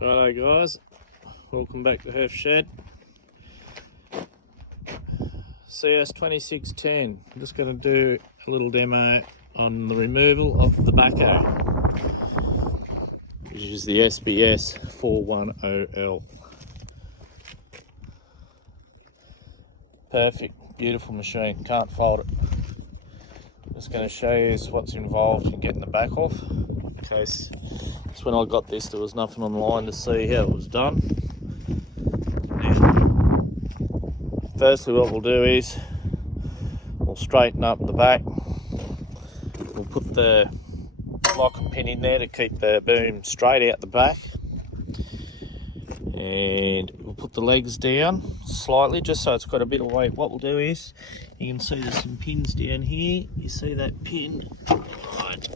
Righto guys, welcome back to Herf Shed. CS2610, I'm just going to do a little demo on the removal of the backhoe, which is the SBS 410L. Perfect, beautiful machine, can't fault it. Just going to show you what's involved in getting the back off, in case when I got this there was nothing online to see how it was done. Firstly, what we'll do is we'll straighten up the back. We'll put the locking pin in there to keep the boom straight out the back, and we'll put the legs down slightly just so it's got a bit of weight. What we'll do is, you can see there's some pins down here. You see that pin right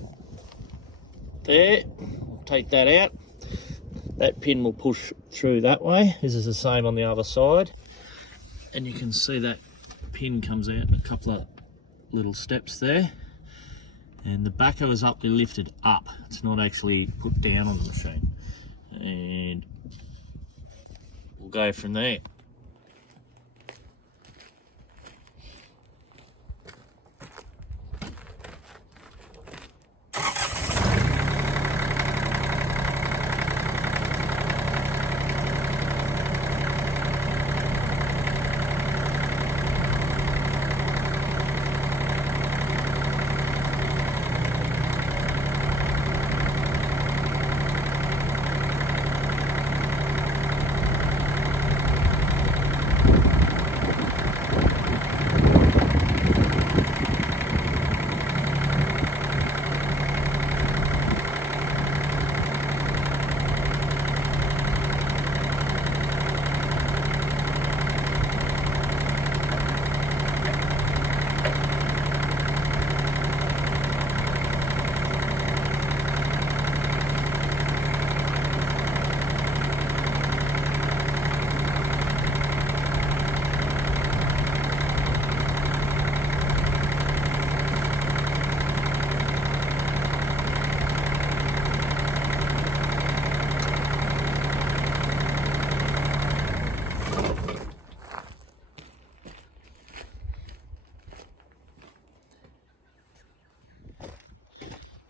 there? Take that out. That pin will push through that way. This is the same on the other side, and you can see that pin comes out in a couple of little steps there, and the backhoe is lifted up. It's not actually put down on the machine, and we'll go from there.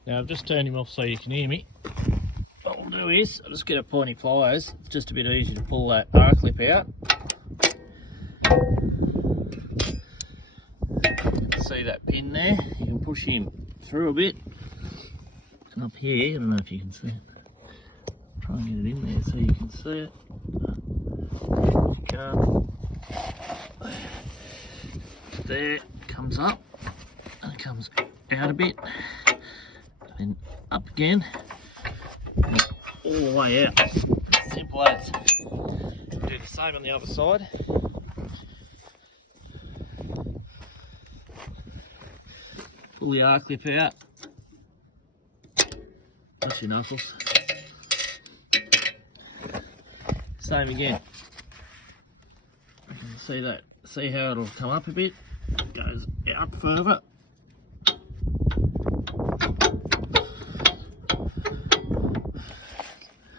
Now I've just turned him off so you can hear me. What we'll do is, I'll just get a pointy pliers. It's just a bit easier to pull that R clip out. See that pin there? You can push him through a bit. And up here, I don't know if you can see it. Try and get it in there so you can see it. If you can't. There, it comes up and it comes out a bit. And up again, and all the way out. Simple as. Do the same on the other side. Pull the R clip out. That's your knuckles. Same again. You can see that. See how it'll come up a bit. It goes out further.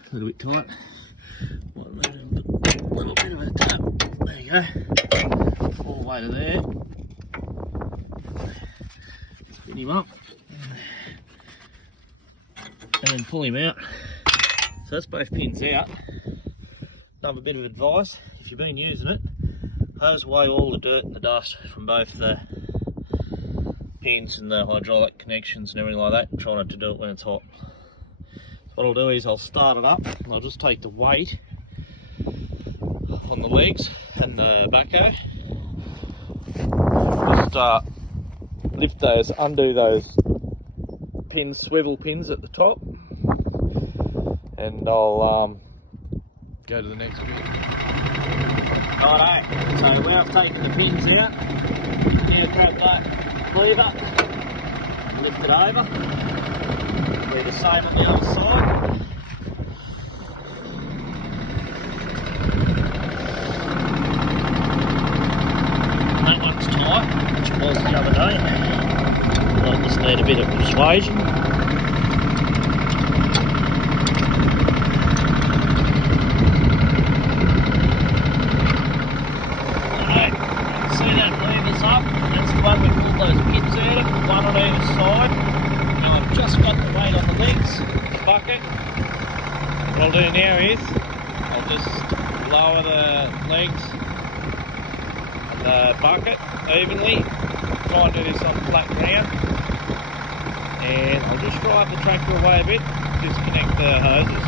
A little bit tight. A little bit of a tap. There you go. All the way to there. Spin him up. And then pull him out. So that's both pins out. Another bit of advice, if you've been using it, hose away all the dirt and the dust from both the pins and the hydraulic connections and everything like that, and try not to do it when it's hot. What I'll do is I'll start it up and I'll just take the weight on the legs and the backhoe. Just lift those, undo those pins, swivel pins at the top, and I'll go to the next bit. Righto, so where I've taken the pins out, here grab that lever, lift it over. Do the same on the other side. That one's tight, which was the other day. I just need a bit of persuasion. bucket. What I'll do now is I'll just lower the legs of the bucket evenly, try and do this on flat ground, and I'll just drive the tractor away a bit, disconnect the hoses.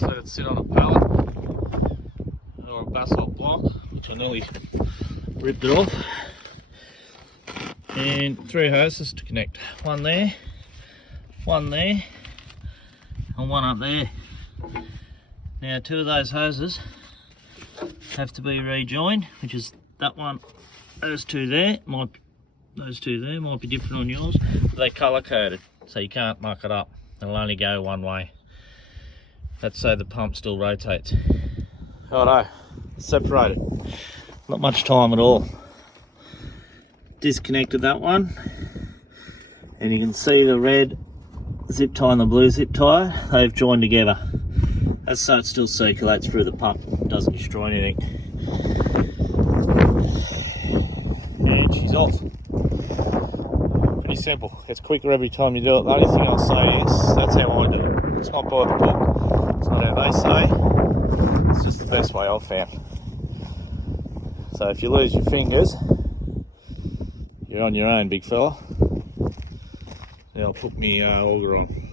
Let it sit on a pallet or a basalt block, which I nearly ripped it off, and 3 hoses to connect. One there, and one up there. Now 2 of those hoses have to be rejoined, which is that one, those two there might be different on yours, but they're colour coded, so you can't muck it up. It'll only go one way. That's so the pump still rotates. Oh no, separated. Not much time at all. Disconnected that one, and you can see the red zip tie and the blue zip tie, they've joined together. That's so it still circulates through the pump, doesn't destroy anything. And she's off. Pretty simple. It's quicker every time you do it. The only thing I'll say is that's how I do it. It's not by the book. It's not how they say. It's just the best way I've found. So if you lose your fingers, you're on your own, big fella. Now I'll put my auger on.